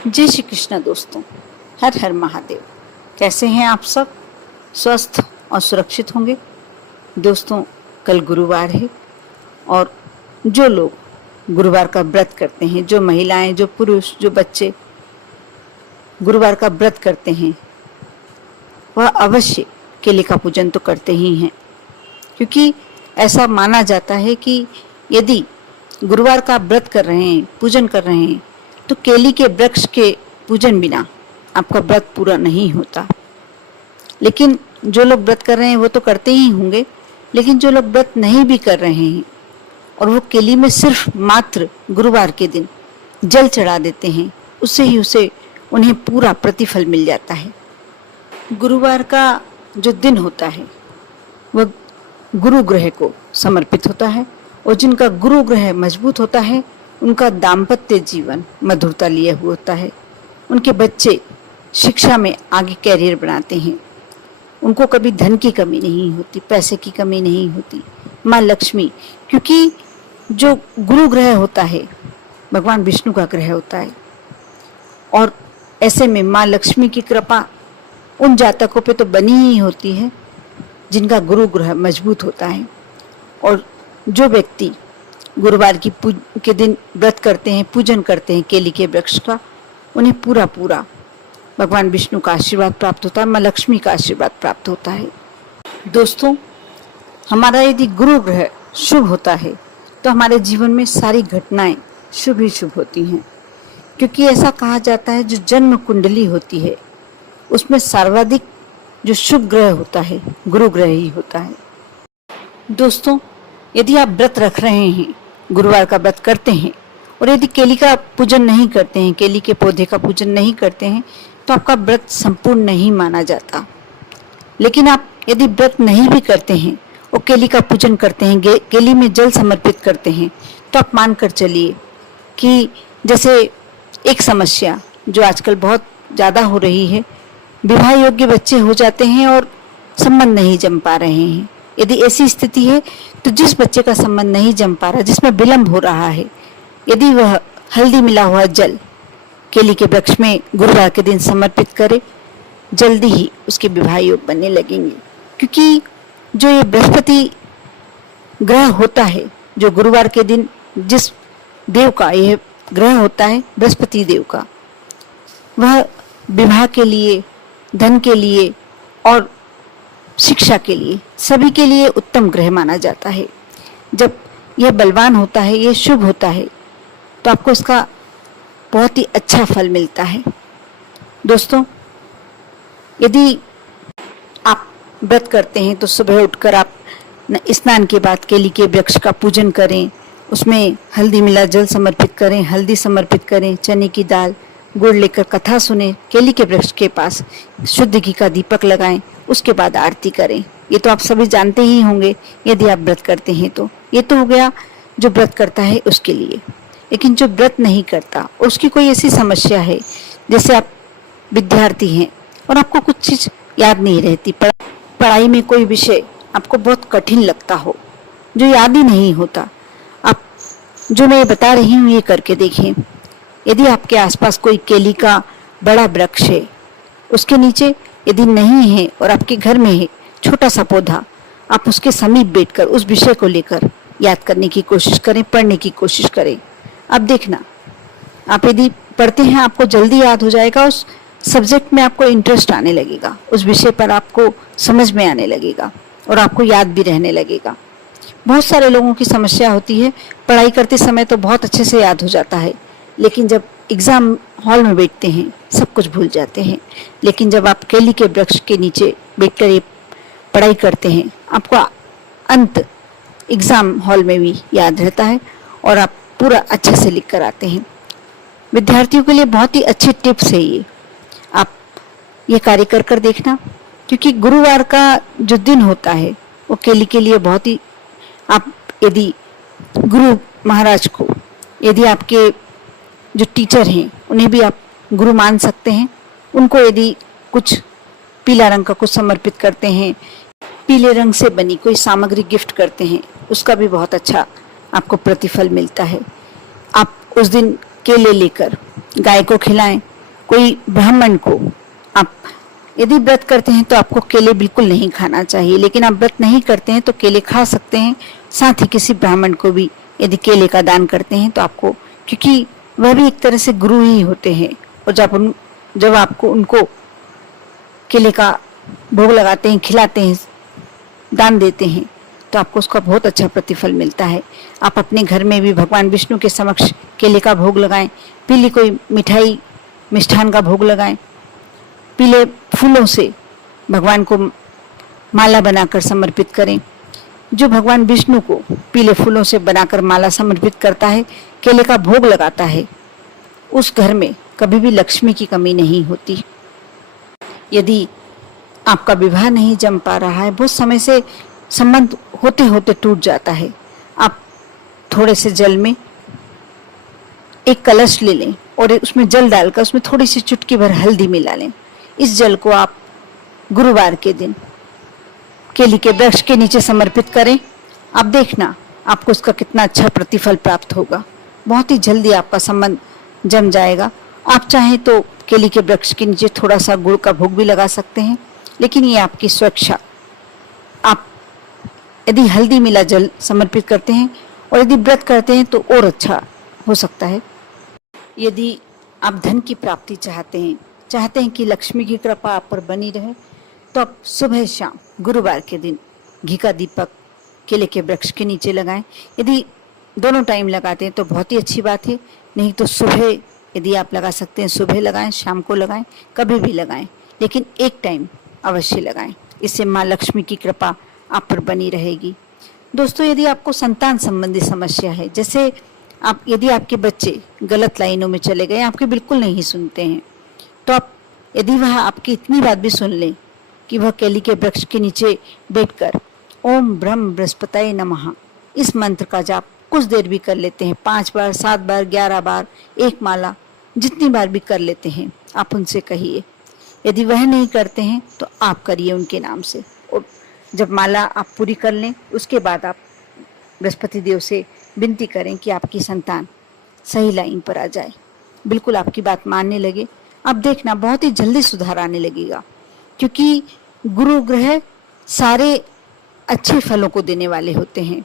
जय श्री कृष्ण दोस्तों, हर हर महादेव। कैसे हैं आप सब? स्वस्थ और सुरक्षित होंगे। दोस्तों, कल गुरुवार है और जो लोग गुरुवार का व्रत करते हैं, जो महिलाएं, जो पुरुष, जो बच्चे गुरुवार का व्रत करते हैं, वह अवश्य केले का पूजन तो करते ही हैं, क्योंकि ऐसा माना जाता है कि यदि गुरुवार का व्रत कर रहे हैं, पूजन कर रहे हैं, तो केली के वृक्ष के पूजन बिना आपका व्रत पूरा नहीं होता। लेकिन जो लोग व्रत कर रहे हैं वो तो करते ही होंगे, लेकिन जो लोग व्रत नहीं भी कर रहे हैं और वो केली में सिर्फ मात्र गुरुवार के दिन जल चढ़ा देते हैं, उससे ही उन्हें पूरा प्रतिफल मिल जाता है। गुरुवार का जो दिन होता है वह गुरु ग्रह को समर्पित होता है और जिनका गुरु ग्रह मजबूत होता है उनका दाम्पत्य जीवन मधुरता लिए हुआ होता है। उनके बच्चे शिक्षा में आगे कैरियर बनाते हैं, उनको कभी धन की कमी नहीं होती, पैसे की कमी नहीं होती। माँ लक्ष्मी, क्योंकि जो गुरु ग्रह होता है भगवान विष्णु का ग्रह होता है, और ऐसे में माँ लक्ष्मी की कृपा उन जातकों पे तो बनी ही होती है जिनका गुरु ग्रह मजबूत होता है। और जो व्यक्ति गुरुवार के दिन व्रत करते हैं, पूजन करते हैं केली के वृक्ष का, उन्हें पूरा भगवान विष्णु का आशीर्वाद प्राप्त होता है, माँ लक्ष्मी का आशीर्वाद प्राप्त होता है। दोस्तों, हमारा यदि गुरु ग्रह शुभ होता है तो हमारे जीवन में सारी घटनाएं शुभ ही शुभ होती हैं, क्योंकि ऐसा कहा जाता है जो जन्म कुंडली होती है उसमें सर्वाधिक जो शुभ ग्रह होता है गुरु ग्रह ही होता है। दोस्तों, यदि आप व्रत रख रहे हैं, गुरुवार का व्रत करते हैं और यदि केली का पूजन नहीं करते हैं, केली के पौधे का पूजन नहीं करते हैं, तो आपका व्रत संपूर्ण नहीं माना जाता। लेकिन आप यदि व्रत नहीं भी करते हैं और केली का पूजन करते हैं, केली में जल समर्पित करते हैं, तो आप मान कर चलिए कि जैसे एक समस्या जो आजकल बहुत ज़्यादा हो रही है, विवाह योग्य बच्चे हो जाते हैं और संबंध नहीं जम पा रहे हैं। यदि ऐसी स्थिति है तो जिस बच्चे का संबंध नहीं जम पा रहा, जिसमें विलंब हो रहा है, यदि वह हल्दी मिला हुआ जल केली के वृक्ष में गुरुवार के दिन समर्पित करे, जल्दी ही उसके विवाह योग बनने लगेंगे। क्योंकि जो ये बृहस्पति ग्रह होता है, जो गुरुवार के दिन जिस देव का यह ग्रह होता है, बृहस्पति देव का, वह विवाह के लिए, धन के लिए और शिक्षा के लिए, सभी के लिए उत्तम ग्रह माना जाता है। जब यह बलवान होता है, यह शुभ होता है, तो आपको इसका बहुत ही अच्छा फल मिलता है। दोस्तों, यदि आप व्रत करते हैं तो सुबह उठकर आप स्नान के बाद केली के वृक्ष का पूजन करें, उसमें हल्दी मिला जल समर्पित करें, हल्दी समर्पित करें, चने की दाल, गुड़ लेकर कथा सुने, केली के वृक्ष के पास शुद्ध घी का दीपक लगाएं, उसके बाद आरती करें। ये तो आप सभी जानते ही होंगे यदि आप व्रत करते हैं तो। ये तो हो गया जो व्रत करता है उसके लिए। लेकिन जो व्रत नहीं करता, उसकी कोई ऐसी समस्या है, जैसे आप विद्यार्थी हैं और आपको कुछ चीज़ याद नहीं रहती, पढ़ाई में कोई विषय आपको बहुत कठिन लगता हो, जो याद ही नहीं होता, आप जो मैं बता रही हूँ ये करके देखें। यदि आपके आसपास कोई केली का बड़ा वृक्ष है, उसके नीचे यदि नहीं है और आपके घर में है छोटा सा पौधा, आप उसके समीप बैठकर उस विषय को लेकर याद करने की कोशिश करें, पढ़ने की कोशिश करें। अब देखना, आप यदि पढ़ते हैं आपको जल्दी याद हो जाएगा, उस सब्जेक्ट में आपको इंटरेस्ट आने लगेगा, उस विषय पर आपको समझ में आने लगेगा और आपको याद भी रहने लगेगा। बहुत सारे लोगों की समस्या होती है, पढ़ाई करते समय तो बहुत अच्छे से याद हो जाता है, लेकिन जब एग्ज़ाम हॉल में बैठते हैं सब कुछ भूल जाते हैं। लेकिन जब आप केली के वृक्ष के नीचे बैठकर ये पढ़ाई करते हैं, आपको अंत एग्ज़ाम हॉल में भी याद रहता है और आप पूरा अच्छे से लिख कर आते हैं। विद्यार्थियों के लिए बहुत ही अच्छी टिप्स है ये, आप ये कार्य कर कर देखना। क्योंकि गुरुवार का जो दिन होता है वो केली के लिए बहुत ही, आप यदि गुरु महाराज को, यदि आपके जो टीचर हैं उन्हें भी आप गुरु मान सकते हैं, उनको यदि कुछ पीला रंग का कुछ समर्पित करते हैं, पीले रंग से बनी कोई सामग्री गिफ्ट करते हैं, उसका भी बहुत अच्छा आपको प्रतिफल मिलता है। आप उस दिन केले लेकर गाय को खिलाएं, कोई ब्राह्मण को आप यदि व्रत करते हैं तो आपको केले बिल्कुल नहीं खाना चाहिए, लेकिन आप व्रत नहीं करते हैं तो केले खा सकते हैं। साथ ही किसी ब्राह्मण को भी यदि केले का दान करते हैं तो आपको, क्योंकि वह भी एक तरह से गुरु ही होते हैं, और जब आपको उनको केले का भोग लगाते हैं, खिलाते हैं, दान देते हैं, तो आपको उसका बहुत अच्छा प्रतिफल मिलता है। आप अपने घर में भी भगवान विष्णु के समक्ष केले का भोग लगाएं, पीली कोई मिठाई मिष्ठान का भोग लगाएं, पीले फूलों से भगवान को माला बनाकर समर्पित करें। जो भगवान विष्णु को पीले फूलों से बनाकर माला समर्पित करता है, केले का भोग लगाता है, उस घर में कभी भी लक्ष्मी की कमी नहीं होती। यदि आपका विवाह नहीं जम पा रहा है, बहुत समय से संबंध होते होते टूट जाता है, आप थोड़े से जल में एक कलश ले लें और उसमें जल डालकर उसमें थोड़ी सी चुटकी भर हल्दी मिला लें। इस जल को आप गुरुवार के दिन केले के वृक्ष के नीचे समर्पित करें। आप देखना आपको उसका कितना अच्छा प्रतिफल प्राप्त होगा। बहुत ही जल्दी आपका संबंध जम जाएगा। आप चाहें तो केले के वृक्ष के नीचे थोड़ा सा गुड़ का भोग भी लगा सकते हैं, लेकिन ये आपकी स्वेच्छा। आप यदि हल्दी मिला जल समर्पित करते हैं और यदि व्रत करते हैं तो और अच्छा हो सकता है। यदि आप धन की प्राप्ति चाहते हैं कि लक्ष्मी की कृपा आप पर बनी रहे, तो आप सुबह शाम गुरुवार के दिन घी का दीपक केले के वृक्ष के नीचे लगाएं। यदि दोनों टाइम लगाते हैं तो बहुत ही अच्छी बात है, नहीं तो सुबह यदि आप लगा सकते हैं सुबह लगाएं, शाम को लगाएं, कभी भी लगाएं, लेकिन एक टाइम अवश्य लगाएं। इससे माँ लक्ष्मी की कृपा आप पर बनी रहेगी। दोस्तों, यदि आपको संतान संबंधी समस्या है, जैसे यदि आपके बच्चे गलत लाइनों में चले गए, आपके बिल्कुल नहीं सुनते हैं, तो आप यदि वह आपकी इतनी बात भी सुन लें कि वह केले के वृक्ष के नीचे बैठकर ओम ब्रह्म बृहस्पतये नमः इस मंत्र का जाप कुछ देर भी कर लेते हैं, 5 बार, 7 बार, 11 बार, एक माला, जितनी बार भी कर लेते हैं, आप उनसे कहिए। यदि वह नहीं करते हैं तो आप करिए उनके नाम से, और जब माला आप पूरी कर लें उसके बाद आप बृहस्पति देव से विनती करें कि आपकी संतान सही लाइन पर आ जाए, बिल्कुल आपकी बात मानने लगे। अब देखना बहुत ही जल्दी सुधार आने लगेगा, क्योंकि गुरु ग्रह सारे अच्छे फलों को देने वाले होते हैं।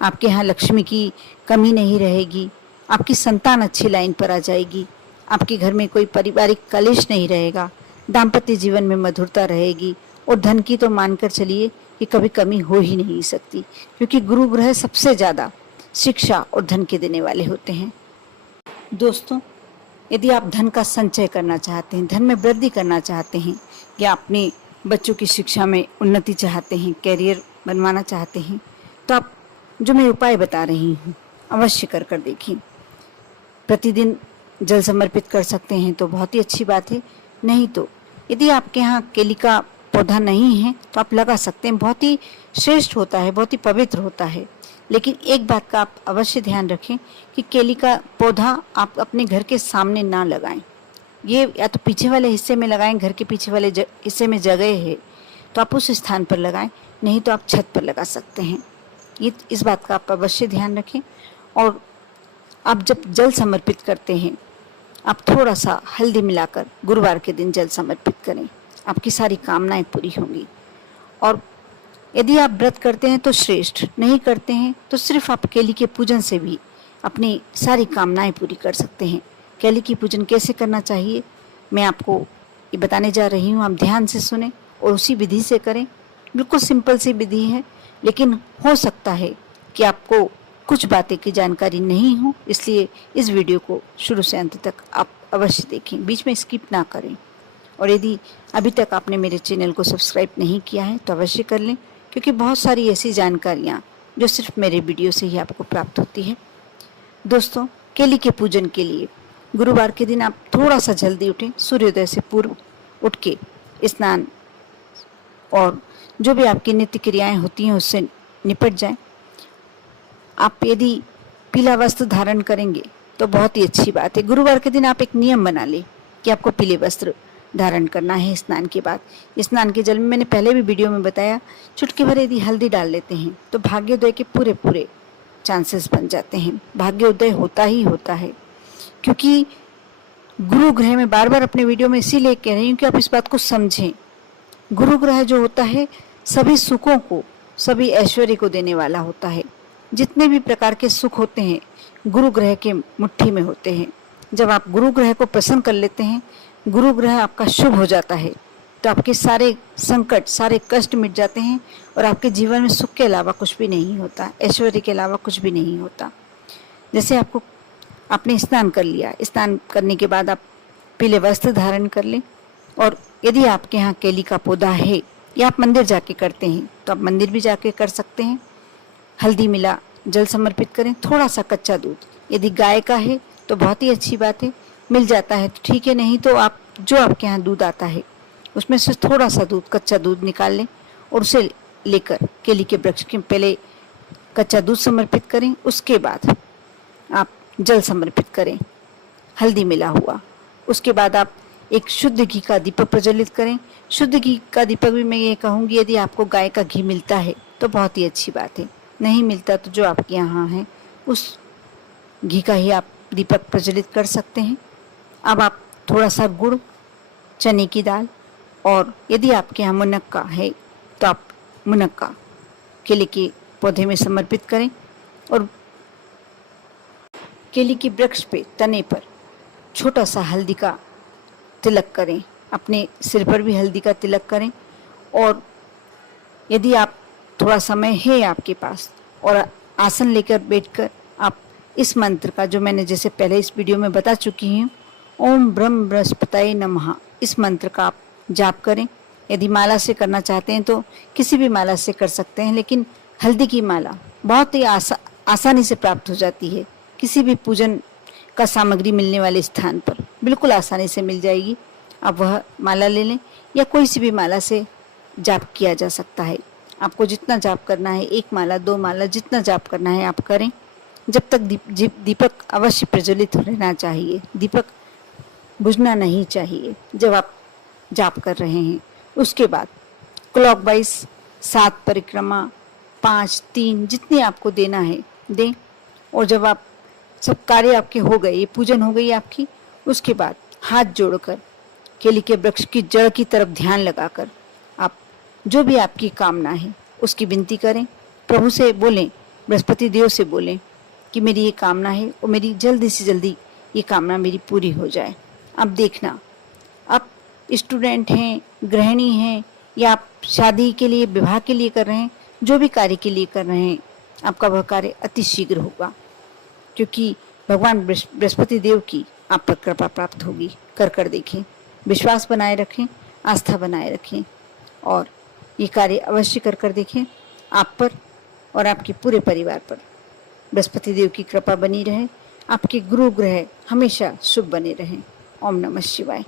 आपके यहाँ लक्ष्मी की कमी नहीं रहेगी, आपकी संतान अच्छी लाइन पर आ जाएगी, आपके घर में कोई पारिवारिक कलेश नहीं रहेगा, दाम्पत्य जीवन में मधुरता रहेगी, और धन की तो मानकर चलिए कि कभी कमी हो ही नहीं सकती, क्योंकि गुरु ग्रह सबसे ज़्यादा शिक्षा और धन के देने वाले होते हैं। दोस्तों, यदि आप धन का संचय करना चाहते हैं, धन में वृद्धि करना चाहते हैं, या अपने बच्चों की शिक्षा में उन्नति चाहते हैं, कैरियर बनवाना चाहते हैं, तो आप जो मैं उपाय बता रही हूँ अवश्य कर देखिए। प्रतिदिन जल समर्पित कर सकते हैं तो बहुत ही अच्छी बात है, नहीं तो यदि आपके यहाँ केले का पौधा नहीं है तो आप लगा सकते हैं, बहुत ही श्रेष्ठ होता है, बहुत ही पवित्र होता है। लेकिन एक बात का आप अवश्य ध्यान रखें कि केले का पौधा आप अपने घर के सामने ना लगाएं। ये या तो पीछे वाले हिस्से में लगाएं, घर के पीछे वाले हिस्से में जगह है तो आप उस स्थान पर लगाएं, नहीं तो आप छत पर लगा सकते हैं। इस बात का आप अवश्य ध्यान रखें। और आप जब जल समर्पित करते हैं, आप थोड़ा सा हल्दी मिलाकर गुरुवार के दिन जल समर्पित करें, आपकी सारी कामनाएं पूरी होंगी। और यदि आप व्रत करते हैं तो श्रेष्ठ, नहीं करते हैं तो सिर्फ आप केले के पूजन से भी अपनी सारी कामनाएं पूरी कर सकते हैं। केले की पूजन कैसे करना चाहिए मैं आपको ये बताने जा रही हूँ, आप ध्यान से सुने और उसी विधि से करें। बिल्कुल सिंपल सी विधि है, लेकिन हो सकता है कि आपको कुछ बातें की जानकारी नहीं हो, इसलिए इस वीडियो को शुरू से अंत तक आप अवश्य देखें, बीच में स्किप ना करें। और यदि अभी तक आपने मेरे चैनल को सब्सक्राइब नहीं किया है तो अवश्य कर लें, क्योंकि बहुत सारी ऐसी जानकारियाँ जो सिर्फ मेरे वीडियो से ही आपको प्राप्त होती है। दोस्तों, केले के पूजन के लिए गुरुवार के दिन आप थोड़ा सा जल्दी उठें, सूर्योदय से पूर्व उठ के स्नान और जो भी आपकी नित्य क्रियाएं होती हैं उससे निपट जाएं। आप यदि पीला वस्त्र धारण करेंगे तो बहुत ही अच्छी बात है। गुरुवार के दिन आप एक नियम बना लें कि आपको पीले वस्त्र धारण करना है स्नान के बाद। स्नान के जल में मैंने पहले भी वीडियो में बताया, चुटकी भर यदि हल्दी डाल लेते हैं तो भाग्योदय के पूरे चांसेस बन जाते हैं। भाग्योदय होता ही होता है, क्योंकि गुरु ग्रह में बार बार अपने वीडियो में इसीलिए कह रही हूँ कि आप इस बात को समझें। गुरु ग्रह जो होता है सभी सुखों को, सभी ऐश्वर्य को देने वाला होता है। जितने भी प्रकार के सुख होते हैं गुरु ग्रह के मुट्ठी में होते हैं। जब आप गुरु ग्रह को प्रसन्न कर लेते हैं, गुरु ग्रह आपका शुभ हो जाता है, तो आपके सारे संकट, सारे कष्ट मिट जाते हैं और आपके जीवन में सुख के अलावा कुछ भी नहीं होता, ऐश्वर्य के अलावा कुछ भी नहीं होता। जैसे आपने स्नान कर लिया, स्नान करने के बाद आप पीले वस्त्र धारण कर लें, और यदि आपके यहाँ केली का पौधा है या आप मंदिर जाके करते हैं तो आप मंदिर भी जाके कर सकते हैं। हल्दी मिला जल समर्पित करें, थोड़ा सा कच्चा दूध, यदि गाय का है तो बहुत ही अच्छी बात है, मिल जाता है तो ठीक है, नहीं तो आप जो आपके यहाँ दूध आता है उसमें से थोड़ा सा दूध, कच्चा दूध निकाल लें और उसे लेकर केली के वृक्ष के पहले कच्चा दूध समर्पित करें, उसके बाद आप जल समर्पित करें हल्दी मिला हुआ। उसके बाद आप एक शुद्ध घी का दीपक प्रज्वलित करें। शुद्ध घी का दीपक भी मैं ये कहूँगी, यदि आपको गाय का घी मिलता है तो बहुत ही अच्छी बात है, नहीं मिलता तो जो आपके यहाँ है उस घी का ही आप दीपक प्रज्वलित कर सकते हैं। अब आप थोड़ा सा गुड़, चने की दाल, और यदि आपके यहाँ मुनक्का है तो आप मुनक्का केले के पौधे में समर्पित करें और केले के वृक्ष पे तने पर छोटा सा हल्दी का तिलक करें, अपने सिर पर भी हल्दी का तिलक करें। और यदि आप थोड़ा समय है आपके पास और आसन लेकर बैठकर आप इस मंत्र का, जो मैंने जैसे पहले इस वीडियो में बता चुकी हूँ, ओम ब्रह्म बृहस्पतये नमः, इस मंत्र का आप जाप करें। यदि माला से करना चाहते हैं तो किसी भी माला से कर सकते हैं, लेकिन हल्दी की माला बहुत ही आसानी से प्राप्त हो जाती है। किसी भी पूजन का सामग्री मिलने वाले स्थान पर बिल्कुल आसानी से मिल जाएगी। आप वह माला ले लें या कोई सी भी माला से जाप किया जा सकता है। आपको जितना जाप करना है, 1 माला 2 माला, जितना जाप करना है आप करें। जब तक दीपक अवश्य प्रज्वलित रहना चाहिए, दीपक बुझना नहीं चाहिए जब आप जाप कर रहे हैं। उसके बाद क्लॉकवाइज 7 परिक्रमा, 5, 3 जितनी आपको देना है दें। और जब आप सब कार्य आपके हो गए, ये पूजन हो गई आपकी, उसके बाद हाथ जोड़कर केली के वृक्ष की जड़ की तरफ ध्यान लगाकर आप जो भी आपकी कामना है उसकी विनती करें। प्रभु से बोलें, बृहस्पति देव से बोलें कि मेरी ये कामना है और मेरी जल्दी से जल्दी ये कामना मेरी पूरी हो जाए। अब देखना, आप स्टूडेंट हैं, गृहिणी हैं, या आप शादी के लिए, विवाह के लिए कर रहे हैं, जो भी कार्य के लिए कर रहे हैं, आपका वह कार्य अति शीघ्र होगा, क्योंकि भगवान बृहस्पति देव की आप पर कृपा प्राप्त होगी। कर देखें, विश्वास बनाए रखें, आस्था बनाए रखें और ये कार्य अवश्य कर देखें। आप पर और आपके पूरे परिवार पर बृहस्पति देव की कृपा बनी रहे, आपके गुरु ग्रह हमेशा शुभ बने रहें। ओम नमः शिवाय।